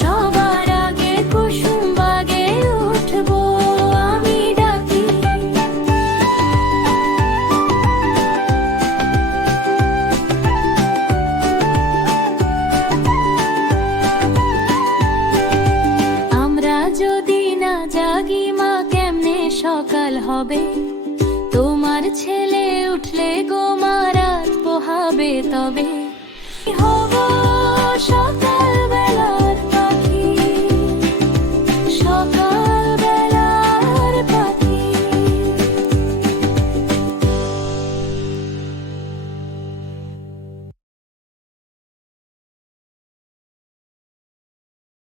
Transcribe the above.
সবার আগে কুসুম বাগে উঠবো আমি ডাকি। আমরা যদি না জাগি মা কেমনে সকাল হবে, তোমার ছেলে উঠলে গো মা রাত পোহাবে তবে হব সকাল।